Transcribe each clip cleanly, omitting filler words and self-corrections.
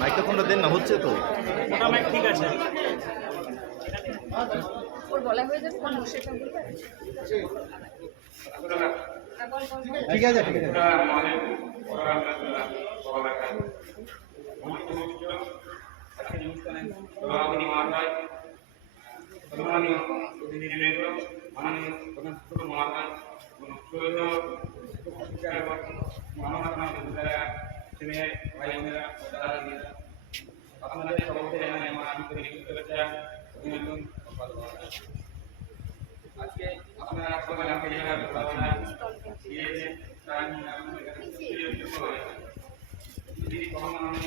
মাইক্রোফোনটা দেন না, হচ্ছে তো ঠিক আছে। ঠিক আছে আজকে আপনারা সবাই আমাকে যেভাবে ভাবনা দিয়েছেন তার নিয়ে আপনাদের কাছে যদি কখনো আমি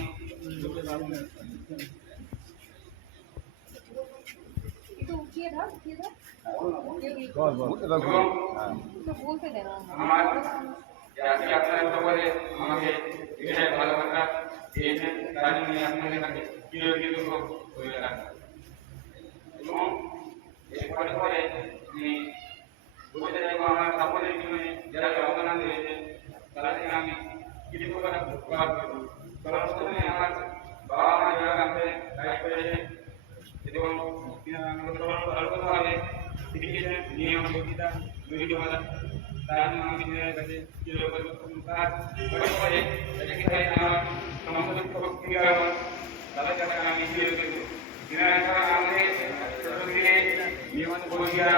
আমার আজকে আপনারা সবাই আমাকে এটাই ভালোবাসা দিয়েছেন তার জন্য আপনাদের কাছে চিরকৃতজ্ঞ হয়ে গেলাম এবং এরপরে পরে আমি বলতে চাইব আমার সকলের জীবনে যারা অবদান দিয়েছে তাদেরকে আমি কৃতজ্ঞতা প্রকাশ করব। সর্বপ্রথমে আমার বাবা মা যারা আমাকে গাইড করেছে এবং সর্বতভাবে শিখিয়েছেন নিয়ম বক্তৃতা নৈতিকতা, তার জন্য আমি নিজের কাছে চিরকৃতজ্ঞ। তারপরে আমার সমস্ত শিক্ষক শিক্ষিকাগণ তাদের কাছে আমি চিরকৃতজ্ঞ। আমাদের ছোট থেকে নিয়মিত বসিয়া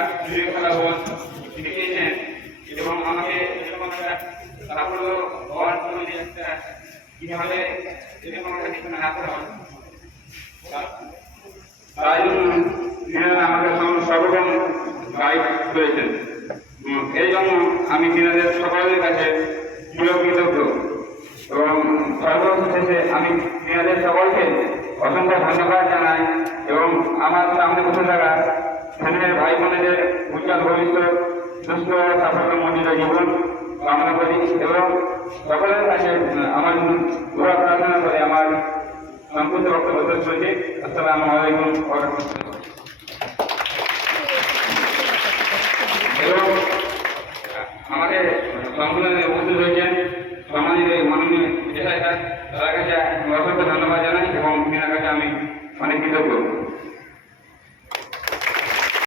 খেলাধুলা শিখিয়েছেন এবং আমাকে এরকম একটা সাফল্য হওয়ার জন্য যে একটা কিভাবে এরকম একটা কিছু না করতে হবে তাই জন্য আমাকে সর্বপ্রথম গাইড করেছেন। এই জন্য আমি তিনাদের সকলের কাছে চিরকৃতজ্ঞ এবং সর্বশেষে আমি তিনাদের সকলকে অসংখ্য ধন্যবাদ জানাই এবং আমার সামনে বসে থাকা ছেলের ভাই বোনেদের উজ্জ্বল ভবিষ্যৎ সুস্থ সাফল্যমণ্ডিত জীবন কামনা করি এবং সকলের কাছে আমার দোয়া প্রার্থনা করে আমার সংক্ষিপ্ত বক্তব্য শেষ করছি। আসসালামু আলাইকুম ওয়া রাহমাতুল্লাহ। এবং আমাদের সম্মেলনে উপস্থিত হয়েছেন সমাজের মাননীয় তার কাছে অসংখ্য ধন্যবাদ জানাই এবং তিনার কাছে আমি অনেক কৃতজ্ঞ।